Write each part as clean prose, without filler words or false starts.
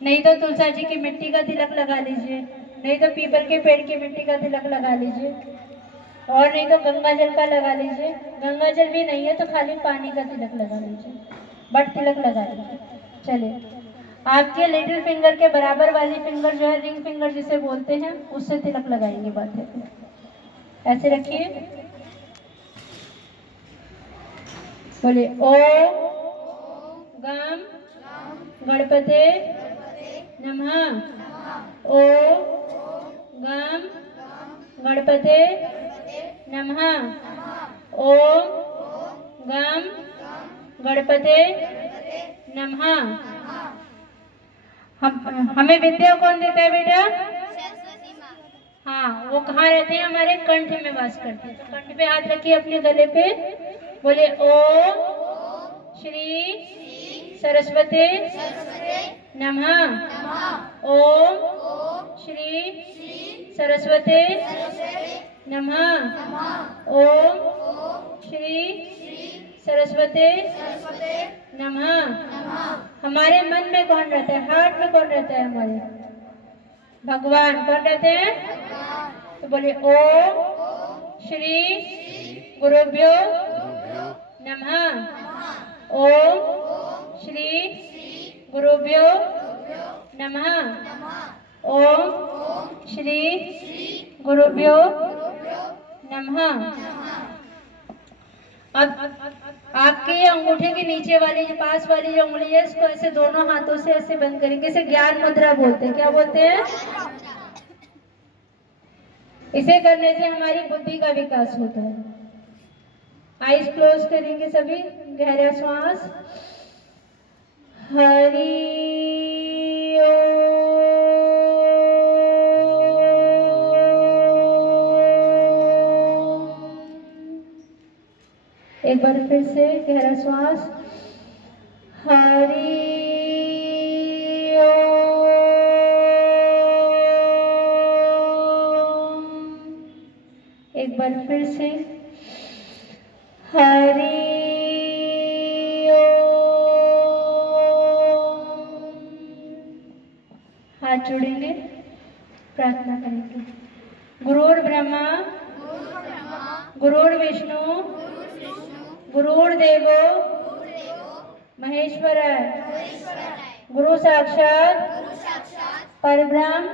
नहीं तो तुलसा जी की मिट्टी का तिलक लगा लीजिए, नहीं तो पीपल के पेड़ की मिट्टी का तिलक लगा लीजिए, और नहीं तो गंगा जल का लगा लीजिए। गंगा जल भी नहीं है तो खाली पानी का तिलक लगा लीजिए, बट तिलक लगा लीजिए। चलिए, आपके लिटिल फिंगर के बराबर वाली फिंगर जो है, रिंग फिंगर जिसे बोलते हैं, उससे तिलक लगाएंगे माथे पे। ऐसे रखिए, बोलिए ओम गम गणपते नमः। ओम गम गणपते नमः। ओम गम गणपते नमः। हमें विद्या कौन देता है बेटा? हाँ, वो कहाँ रहते हैं? हमारे कंठ में वास करते हैं। तो कंठ पे हाथ रखिए अपने गले पे, बोले ओम श्री सरस्वती नमः। ओम श्री सरस्वती नमः। ओम श्री सरस्वती नमः। हमारे मन में कौन रहता है? हार्ट में कौन रहता है हमारे? भगवान। कौन रहते हैं? तो बोले ओम श्री गुरुभ्यो नमः। ओम श्री गुरुभ्यो नमः। ओम श्री गुरुभ्यो नमः। अब आपके ये अंगूठे के नीचे वाली जो पास वाली जो उंगली है, इसको ऐसे दोनों हाथों से ऐसे बंद करेंगे। इसे ज्ञान मुद्रा बोलते हैं। क्या बोलते हैं? इसे करने से हमारी बुद्धि का विकास होता है। आईज क्लोज करेंगे सभी, गहरा श्वास। हरि ओम। एक बार फिर से गहरा श्वास। हरि ओम। एक बार फिर से हरि ओम। हाथ जोड़ेंगे, प्रार्थना करेंगे। गुरुर् ब्रह्मा गुरुर् विष्णु गुरुर्देवो महेश्वर। गुरु साक्षात परब्रह्म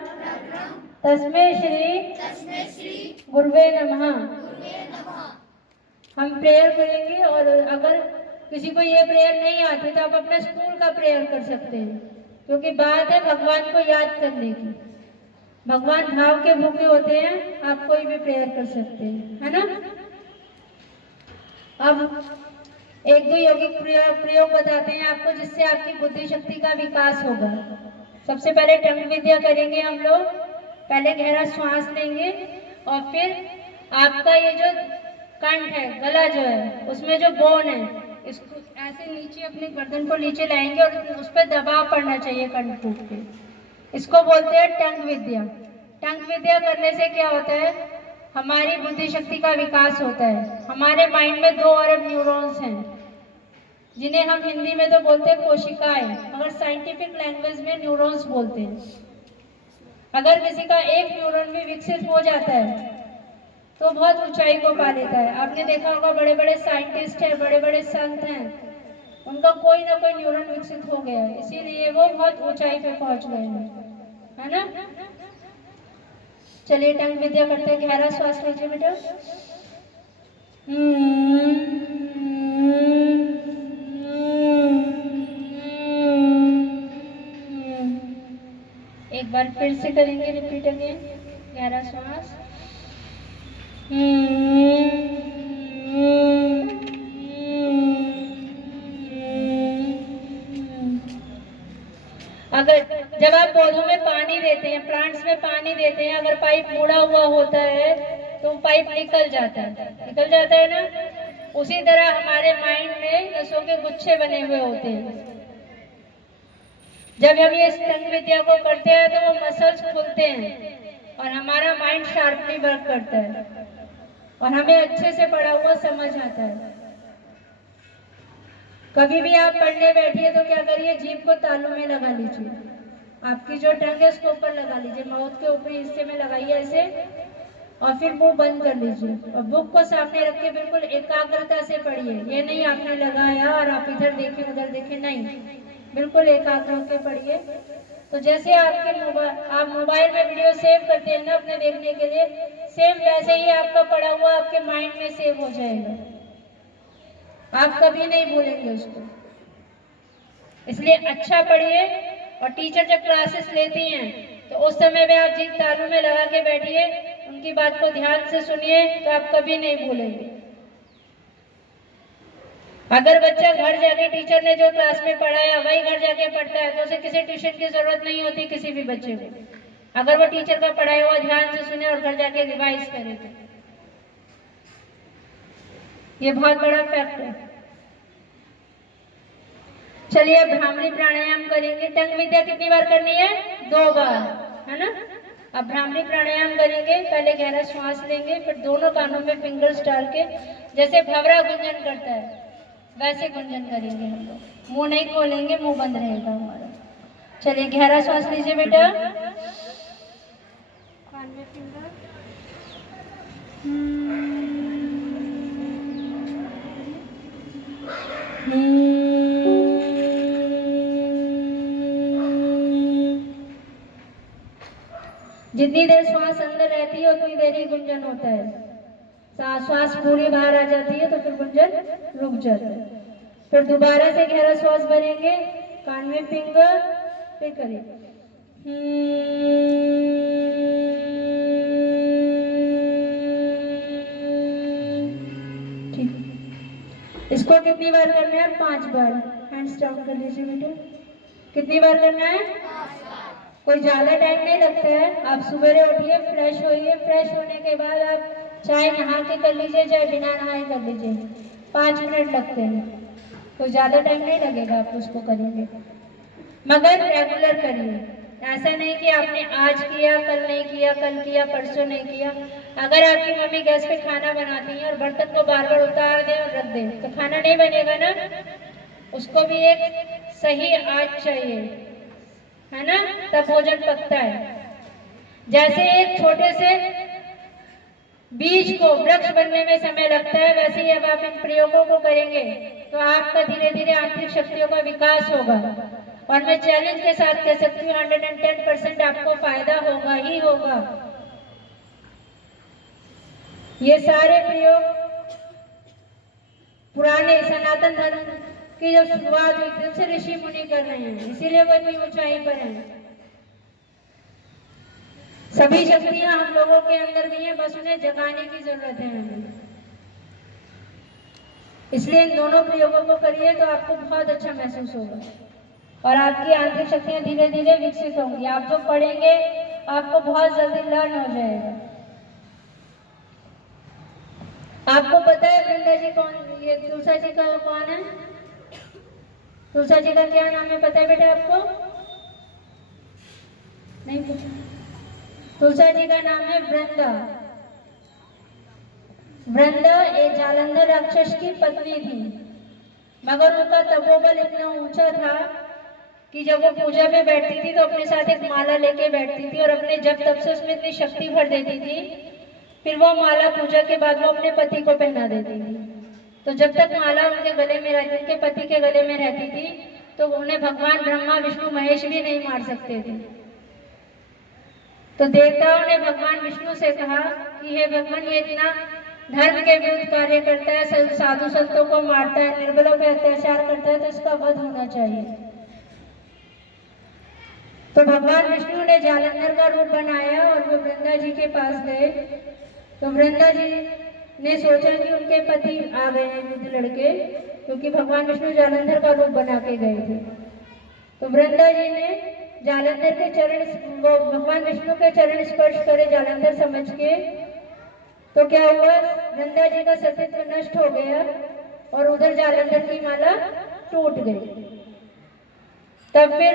तस्मै श्री गुरुवे नमः। हम प्रेयर करेंगे, और अगर किसी को ये प्रेयर नहीं आती तो आप अपना स्कूल का प्रेयर कर सकते हैं, क्योंकि बात है भगवान को याद करने की। भगवान भाव के भूखे होते हैं, आप कोई भी प्रेयर कर सकते हैं, है ना। अब एक दो यौगिक प्रयोग बताते हैं आपको, जिससे आपकी बुद्धि शक्ति का विकास होगा। सबसे पहले टंग विद्या करेंगे हम लोग। पहले गहरा श्वास लेंगे, और फिर आपका ये जो कंठ है, गला जो है, उसमें जो बोन है, इसको ऐसे नीचे अपने गर्दन को नीचे लाएंगे और उस पर दबाव पड़ना चाहिए कंठ पे। इसको बोलते हैं टंग विद्या। टंग विद्या करने से क्या होता है? हमारी बुद्धि शक्ति का विकास होता है। हमारे माइंड में 2 अरब न्यूरॉन्स हैं, जिन्हें हम हिंदी में तो बोलते हैं कोशिकाएं, मगर साइंटिफिक लैंग्वेज में न्यूरॉन्स बोलते हैं। अगर किसी का एक न्यूरॉन भी विकसित हो जाता है तो बहुत ऊंचाई को पा लेता है। आपने देखा होगा, बड़े बड़े साइंटिस्ट हैं, बड़े बड़े संत हैं, उनका कोई ना कोई न्यूरॉन विकसित हो गया है, इसीलिए वो बहुत ऊंचाई पे पहुंच गए हैं, है ना। चलिए टंग विद्या करते हैं। गहरा श्वास लीजिए बेटा। एक बार फिर से करेंगे, रिपीट अगेन। गहरा श्वास। अगर जब आप पौधों में पानी देते हैं, प्लांट्स में पानी देते हैं, अगर पाइप मुड़ा हुआ होता है तो पाइप निकल जाता है ना। उसी तरह हमारे माइंड में नसों के गुच्छे बने हुए होते हैं। जब हम ये टंग विद्या को करते हैं तो वो मसल्स खुलते हैं और हमारा माइंड शार्पली वर्क करता है, और हमें अच्छे से पढ़ा हुआ समझ आता है। कभी भी आप पढ़ने बैठिए तो क्या करिए, जीभ को तालू में लगा लीजिए। आपकी जो टंग है उसके ऊपर लगा लीजिए, माउथ के ऊपरी हिस्से में लगाइए ऐसे, और फिर मुंह बंद कर लीजिए और बुक को सामने रख के बिल्कुल एकाग्रता से पढ़िए। ये नहीं आपने लगाया और आप इधर देखें उधर देखें, नहीं, बिल्कुल एकाग्र होकर पढ़िए। तो जैसे आप मोबाइल में वीडियो सेव करते हैं ना अपने देखने के लिए, सेम वैसे ही आपका पढ़ा हुआ आपके माइंड में सेव हो जाएगा, आप कभी नहीं भूलेंगे उसको। इसलिए अच्छा पढ़िए। और टीचर जब क्लासेस लेती हैं तो उस समय में आप जिन तालों में लगा के बैठिए, उनकी बात को ध्यान से सुनिए, तो आप कभी नहीं भूलेंगे। अगर बच्चा घर जाके टीचर ने जो क्लास में पढ़ाया वही घर जाके पढ़ता है तो उसे किसी ट्यूशन की जरूरत नहीं होती किसी भी बच्चे को, अगर वो टीचर का पढ़ाया हुआ ध्यान से सुने और घर जाके रिवाइज करे तो। ये बहुत बड़ा फैक्ट है। चलिए अब भ्रामरी प्राणायाम करेंगे। टंग विद्या कितनी बार करनी है? 2 बार, है ना। अब भ्रामरी प्राणायाम करेंगे। पहले गहरा श्वास लेंगे, फिर दोनों कानों में फिंगर्स डाल के जैसे भंवरा गुंजन करता है वैसे गुंजन करेंगे हम लोग। मुंह नहीं खोलेंगे, मुंह बंद रहेगा हमारा। चलिए गहरा श्वास लीजिए बेटा, कान में फिंगर, जितनी देर श्वास अंदर रहती है उतनी देर ही गुंजन होता है। श्वास पूरी बाहर आ जाती है तो फिर गुंजन रुक जाता है। फिर दोबारा से गहरा श्वास भरेंगे, कान में फिंगर, फिर करिए ठीक। इसको कितनी बार करना है? 5 बार। हैंड्स डाउन कर लीजिए बेटा। कितनी बार करना है? कोई ज्यादा टाइम नहीं लगता है। आप सुबह उठिए, फ्रेश होइए, फ्रेश होने के बाद आप चाहे नहा के कर लीजिए चाहे बिना नहाए कर लीजिए, 5 मिनट लगते हैं, कोई ज्यादा टाइम नहीं लगेगा। आप उसको करेंगे मगर रेगुलर करिए। ऐसा नहीं कि आपने आज किया कल नहीं किया, कल किया परसों नहीं किया। अगर आपकी मम्मी गैस पे खाना बनाती है और बर्तन को बार बार उतार दे और रख दे तो खाना नहीं बनेगा ना। उसको भी एक सही आंच चाहिए, है ना, तब भोजन पकता है। जैसे एक छोटे से बीज को वृक्ष बनने में समय लगता है, वैसे ही अब आप इन प्रयोगों को करेंगे तो आपका धीरे धीरे आंतरिक शक्तियों का विकास होगा। और मैं चैलेंज के साथ कह सकती हूँ 110% आपको फायदा होगा ही होगा। ये सारे प्रयोग पुराने सनातन धर्म की जब शुरुआत हुई तब से ऋषि मुनि कर रहे हैं, इसीलिए वो इतनी ऊंचाई पर हैं। सभी शक्तियां हम लोगों के अंदर भी हैं, बस उन्हें जगाने की जरूरत है हमें। इसलिए इन दोनों प्रयोगों को करिए तो आपको बहुत अच्छा महसूस होगा और आपकी आंतरिक शक्तियां धीरे धीरे विकसित होंगी। आप जो पढ़ेंगे आपको बहुत जल्दी लर्न हो जाएगा। आपको पता है वृंदा जी कौन, ये तुलसा जी का कौन है? तुलसा जी का क्या नाम है पता है बेटा आपको? नहीं पूछा। तुलसा जी का नाम है वृंदा। वृंदा एक जालंधर राक्षस की पत्नी थी, मगर उनका तपोबल इतना ऊंचा था कि जब वो पूजा में बैठती थी तो अपने साथ एक माला लेके बैठती थी और अपने जब तब से उसमें इतनी शक्ति भर देती थी, फिर वो माला पूजा के बाद वो अपने पति को पहना देती थी। तो जब तक माला उनके गले में रहती, उनके पति के गले में रहती थी, तो उन्हें भगवान ब्रह्मा विष्णु महेश भी नहीं मार सकते थे। तो देवताओं ने भगवान विष्णु से कहा कि हे भगवान, ये इतना धर्म के विरुद्ध कार्य करता है, साधु संतों को मारता है, निर्बलों पे अत्याचार करता है, तो इसका वध होना चाहिए। तो भगवान विष्णु ने जालंधर का रूप बनाया और वो वृंदा जी के पास गए। तो वृंदा जी ने सोचा कि उनके पति आ गए हैं युद्ध लड़के, क्योंकि भगवान विष्णु जालंधर का रूप बना के गए थे। तो वृंदा जी ने जालंधर के चरण, वो भगवान विष्णु के चरण स्पर्श करे जालंधर समझ के। तो क्या हुआ, वृंदा जी का सतीत्व नष्ट हो गया और उधर जालंधर की माला टूट गई। तब फिर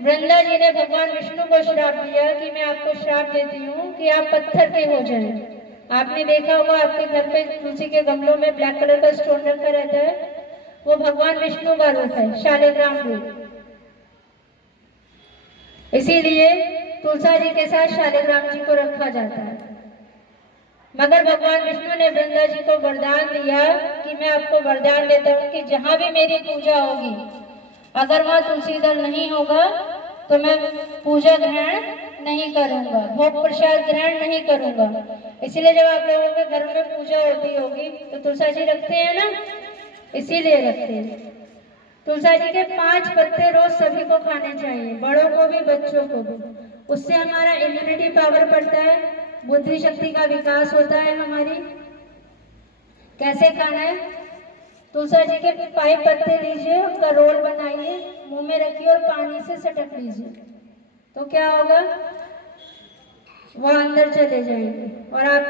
वृंदा जी ने भगवान विष्णु को श्राप दिया कि मैं आपको श्राप देती हूँ कि आप पत्थर के हो जाएं। आपने देखा होगा आपके घर पे तुलसी के गमलों में ब्लैक कलर का स्टोन रखा रहता है, वो भगवान विष्णु का रूप है, शालिग्राम रूप। इसीलिए तुलसा जी के साथ शालिग्राम जी को रखा जाता है। मगर भगवान विष्णु ने वृंदा जी को वरदान दिया कि मैं आपको वरदान देता हूँ कि जहाँ भी मेरी पूजा होगी, अगर वहाँ तुलसी दल नहीं होगा तो मैं पूजा ग्रहण नहीं करूँगा, भोग प्रसाद ग्रहण नहीं करूँगा। इसीलिए जब आप लोगों के घर में पूजा होती होगी तो तुलसा जी रखते हैं ना, इसीलिए रखते हैं। तुलसा जी के 5 पत्ते रोज सभी को खाने चाहिए, बड़ों को भी बच्चों को भी। उससे हमारा इम्यूनिटी पावर बढ़ता है, बुद्धि शक्ति का विकास होता है हमारी। कैसे खाना है? तुलसा जी के 5 पत्ते लीजिए, उसका रोल बनाइए, मुंह में रखिए और पानी से सटक लीजिए, तो क्या होगा, वो अंदर चले जाएंगे और आप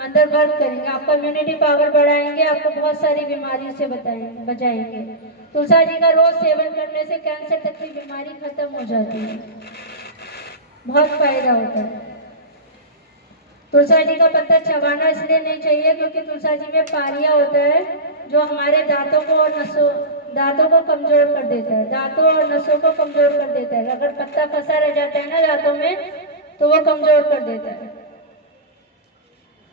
अंदर वर्क करेंगे, आपका इम्यूनिटी पावर बढ़ाएंगे, आपको बहुत सारी बीमारियों से बचाएंगे। तुलसा जी का रोज सेवन करने से कैंसर तक की बीमारी खत्म हो जाती है, बहुत फायदा होता है। तुलसा जी का पत्ता चबाना इसलिए नहीं चाहिए क्योंकि तुलसा जी में पारिया होता है जो हमारे दांतों को कमजोर कर देता है, दांतों और नसों को कमजोर कर देता है। अगर पत्ता फंसा रह जाता है ना दांतों में तो वो कमजोर कर देता है,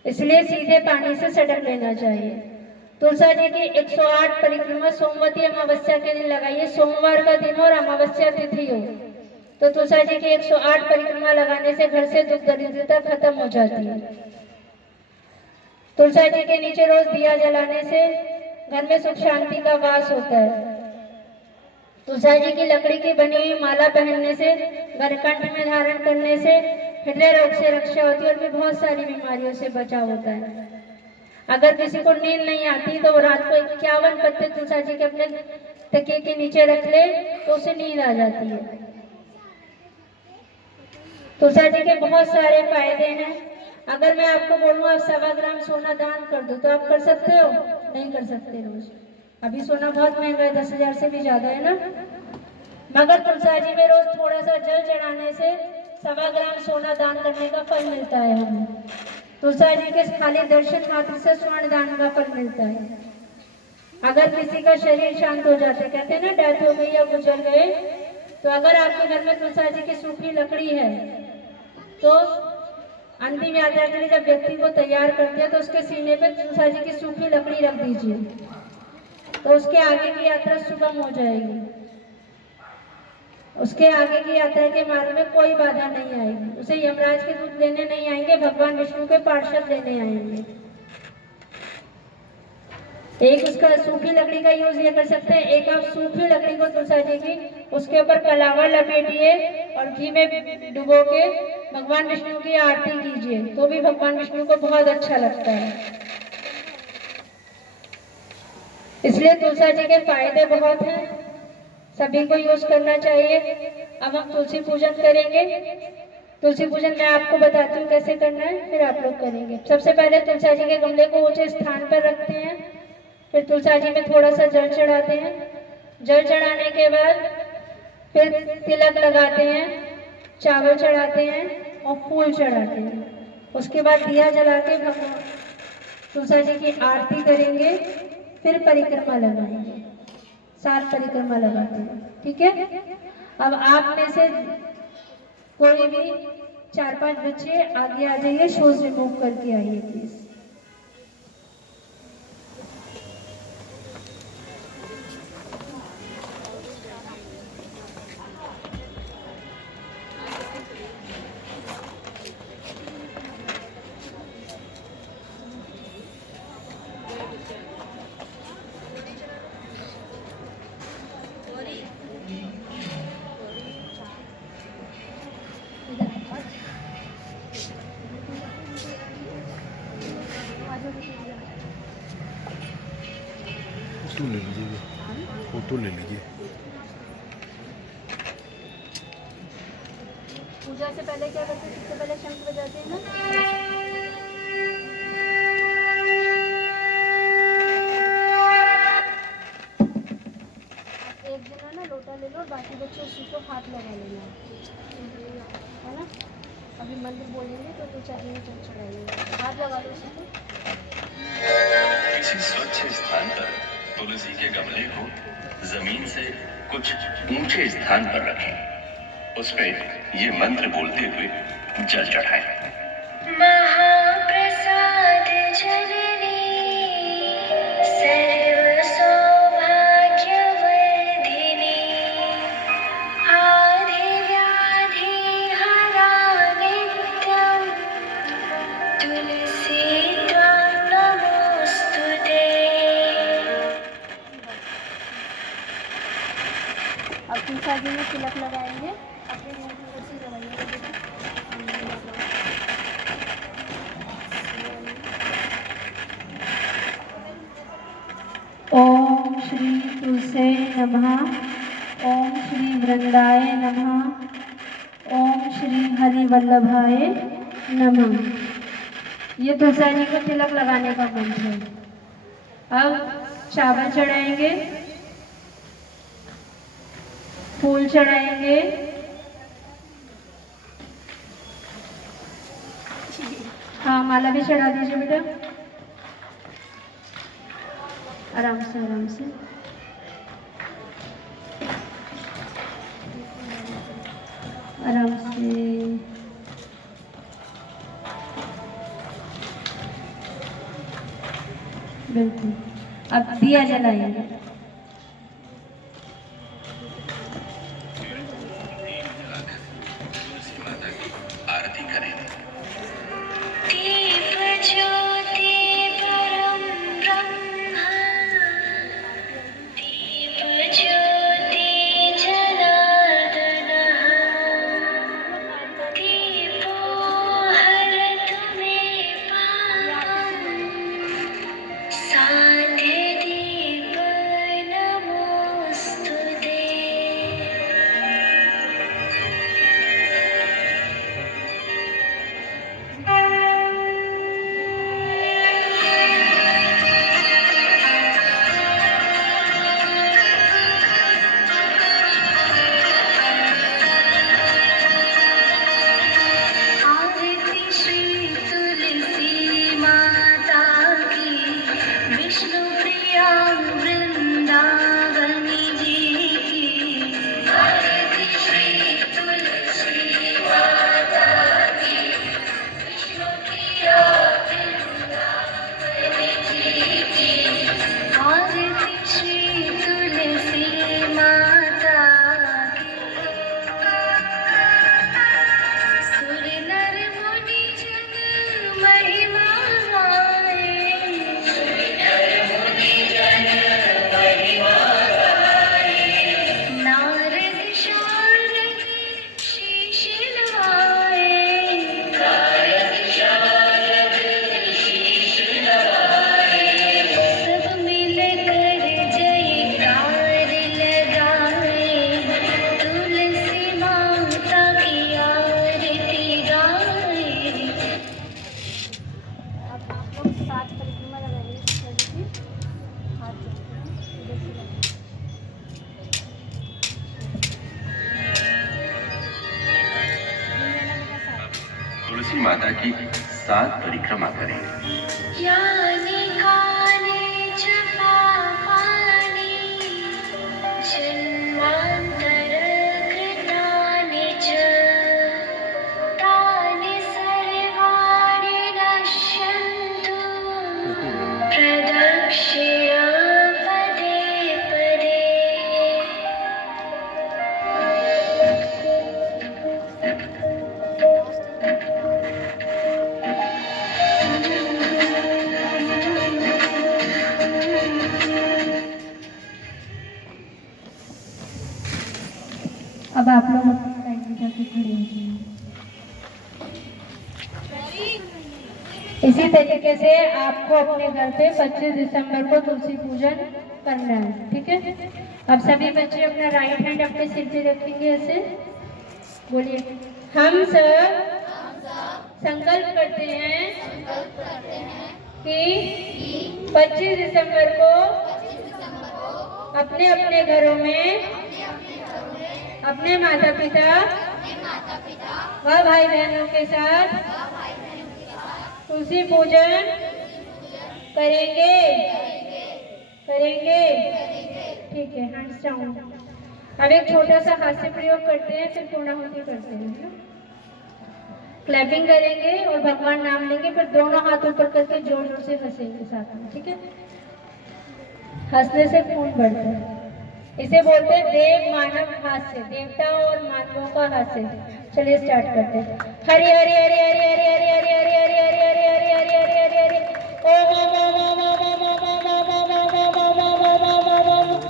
इसलिए सीधे पानी से सटक लेना चाहिए। तुलसा जी की 108 परिक्रमा सोमवती अमावस्या के दिन लगाइए, सोमवार का दिन और अमावस्या तिथि हो तो तुलसा जी की 108 परिक्रमा लगाने से घर से दुख दरिद्रता खत्म हो जाती है। तुलसा जी के नीचे रोज दिया जलाने से घर में सुख शांति का वास होता है। तुलसा जी की लकड़ी की बनी हुई माला पहनने से, गरकंठ में धारण करने से हृदय रोग से रक्षा होती है और भी बहुत सारी बीमारियों से बचाव होता है। अगर किसी को नींद नहीं आती तो वो रात को 51 पत्ते तुलसा जी के अपने तकिए के नीचे रख ले तो उसे नींद आ जाती है। तुलसा जी के बहुत सारे फायदे हैं। अगर मैं आपको बोलूँ आप 1.25 ग्राम सोना दान कर दो तो आप कर सकते हो? नहीं कर सकते रोज, अभी सोना बहुत महंगा है, 10,000 से भी ज्यादा है ना। मगर तुलसा जी में रोज थोड़ा सा जल चढ़ाने से 1.25 ग्राम सोना दान करने का फल मिलता है हमें। तुलसा जी के खाली दर्शन मात्र से स्वर्ण दान का फल मिलता है। अगर किसी का शरीर शांत हो जाता, कहते हैं ना डेथ हो गई या गुजर गए, तो अगर आपके घर में तुलसा जी की सूखी लकड़ी है तो अंतिम यात्रा के लिए जब व्यक्ति को तैयार करते हैं तो उसके सीने पे तुलसा जी की सूखी लकड़ी रख दीजिए, तो उसके आगे की यात्रा सुगम हो जाएगी, उसके आगे की यात्रा के मार्ग में कोई बाधा नहीं आएगी, उसे यमराज के दूत लेने नहीं आएंगे, भगवान विष्णु के पार्षद लेने आएंगे। एक उसका सूखी लकड़ी का यूज ये कर सकते हैं, एक आप सूखी लकड़ी को तुलसा जी की उसके ऊपर कलावा लपेटिए और घी में डुबो के भगवान विष्णु की आरती कीजिए तो भी भगवान विष्णु को बहुत अच्छा लगता है। इसलिए तुलसा जी के फायदे बहुत हैं, सभी को यूज करना चाहिए। अब हम तुलसी पूजन करेंगे। तुलसी पूजन मैं आपको बताती हूँ कैसे करना है, फिर आप लोग करेंगे। सबसे पहले तुलसा जी के गमले को ऊंचे स्थान पर रखते हैं, फिर तुलसा जी में थोड़ा सा जल चढ़ाते हैं। जल चढ़ाने के बाद फिर तिलक लगाते हैं, चावल चढ़ाते हैं और फूल चढ़ाते हैं। उसके बाद दिया जला के भगवान तुलसा जी की आरती करेंगे, फिर परिक्रमा लगाएंगे, 7 परिक्रमा लगाते हैं, ठीक है। अब आप में से कोई भी 4-5 बच्चे आगे आ जाइए, शूज रिमूव करके आइए प्लीज। फोटो ले लीजिए, फोटो ले लीजिए। पूजा से पहले क्या करते हैं? सबसे पहले शंख बजाते हैं ना। एक जना ना लोटा ले लो और बाकी बच्चे उसी को हाथ लगा लेना, है ना। अभी मंत्र बोलेंगे तो दो चार दिन जल चढ़ाइए, हाथ लगा लो उसी को। किसी स्वच्छ स्थान पर तुलसी के गमले को जमीन से कुछ ऊंचे स्थान पर रखें। उसमें ये मंत्र बोलते हुए जल चढ़ाएं। महाप्रसाद जननी सर्व सौभाग्यवर्धिनी आधि व्याधि हरा नित्यं तुलसी त्वां नमोस्तुते। अब तीसरा दिन में तिलक लगाएंगे, अपने मुंह की कुर्सी लगाइएगा। ओम श्री तुलसे नमः, ओम श्री वृंदाय नमः, ओम श्री हरिवल्लभाय नमः। ये तुलसानी को तिलक लगाने का मंत्र है। अब चावल चढ़ाएंगे, फूल चढ़ाएंगे, हाँ माला भी चढ़ा दीजिए बेटा, आराम से आराम से। आराम से बिल्कुल। अब दिया जलाएंगे। तुलसी माता की आरती करें। दीप ज्योति परम ब्रह्म दीप ज्योति जनार्दनः दीपो हरतु मे पापं सान्ध्य दीप नमोस्तुते। आरती श्री तुलसी माता की विष्णु प्रिया वृंदावनी जी की। आरती श्री तुलसी माता की विष्णु प्रिया वृंदावनी जी की। आरती श्री तुलसी माता की। सुर नर मुनि जन महिमा गाए। सुर नर मुनि जन महिमा गाए। नारद शारद शीश नवाए। नारद शारद शीश नवाए। सब मिलकर जयकार लगाए। तुलसी माता की आरती गाए। अब आप लोग 7 परिक्रमा लगाइए। हाथ जोड़कर इधर से लगाइए। तुलसी माता की 7 परिक्रमा करें। यानि कानि च पापानि जन्मान्तरकृतानि च तानि सर्वाणि नश्यन्तु प्रदक्षिणा पदे पदे। अब आप लोग अपनी लाइन में जाके खड़े हो जाइए। इसी तरीके से आपको अपने घर पे 25 दिसंबर को तुलसी पूजन करना है, ठीक है। अब सभी बच्चे अपना राइट हैंड अपने सिर पे रखेंगे ऐसे, बोलिए हम सब संकल्प करते हैं कि 25 दिसंबर को अपने अपने घरों में अपने माता पिता व भाई बहनों के साथ तुलसी पूजन करेंगे। ठीक है, हैंड्स डाउन। अब एक छोटा सा हास्य प्रयोग करते हैं, फिर पूर्णाहुति करते हैं। क्लैपिंग करेंगे और भगवान नाम लेंगे, फिर दोनों हाथ ऊपर करके जोर जोर से हंसेंगे साथ में, ठीक है? हंसने से खून बढ़ता है। इसे बोलते हैं देव मानव हास्य, देवता और मानवों का हास्य। चलिए स्टार्ट करते हैं। हरि हरि हरि हरि हरि हरि हरि हरि हरि हरि हरि हरि हरि हरि हरि हरि ओम ओम ओम ओम ओम ओम ओम ओम ओम ओम ओम ओम ओम ओम ओम ओम।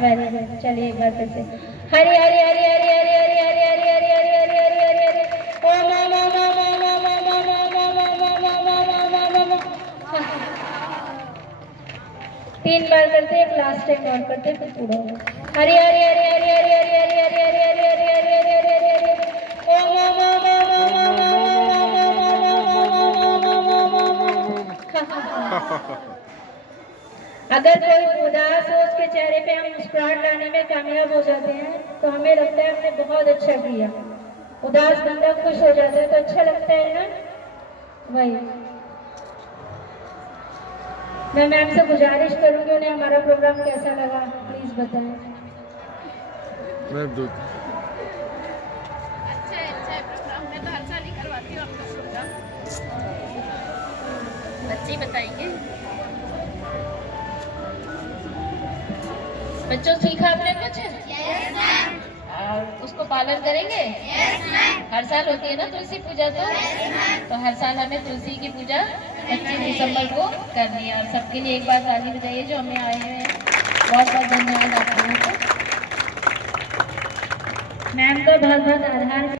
Very good. चलिए एक बार फिर से हरि हरि हरि हरि हरि हरि हरि हरि हरि हरि हरि हरि हरि हरि ओम ओम ओम ओम ओम ओम ओम ओम ओम ओम ओम ओम ओम ओम ओम ओम। 3 बार करते हैं, लास्ट टाइम और करते हैं, फिर पूरा होगा। हरि हरि हरि हरि हरि हरि हरि हरि हरि हरि हरि हरि हरि हरि हरि हरि हरि ओम ओम ओम ओम ओम ओम ओम ओम ओम ओम ओम ओम। अगर कोई उदास हो, उसके चेहरे पे हम मुस्कुराहट लाने में कामयाब हो जाते हैं तो हमें लगता है हमने बहुत अच्छा किया। उदास बंदा खुश हो जाता है तो अच्छा लगता है ना? वही मैं मैम से गुजारिश करूंगी, उन्हें हमारा प्रोग्राम कैसा लगा प्लीज बताएं। मैं दो अच्छा है प्रोग्राम। मैं तो हर साल ही करवाती हूँ आपका प्रोग्राम। बच्चे ही बताएंगे। बच्चों सीखा आपने कुछ? Yes ma'am. और उसको पालन करेंगे? Yes ma'am. हर साल होती है ना तुलसी पूजा? तो यस मैम। तो हर साल हमें तुलसी की पूजा 25 दिसंबर को करनी है। और सबके लिए एक बार ताली बजाइए जो हमें आए हुए हैं। बहुत बहुत धन्यवाद आप लोगों को। मैम का बहुत बहुत आभार।